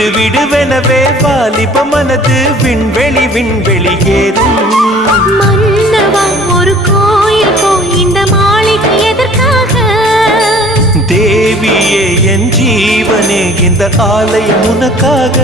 விடுவிடுவெனவே வாலிப மனது விண்வெளி விண்வெளி ஏறும். மன்னவா ஒரு கோயில் போய் இந்த மாளிகை எதற்காக? தேவியே என் ஜீவனே இந்த ஆலயம் உனக்காக.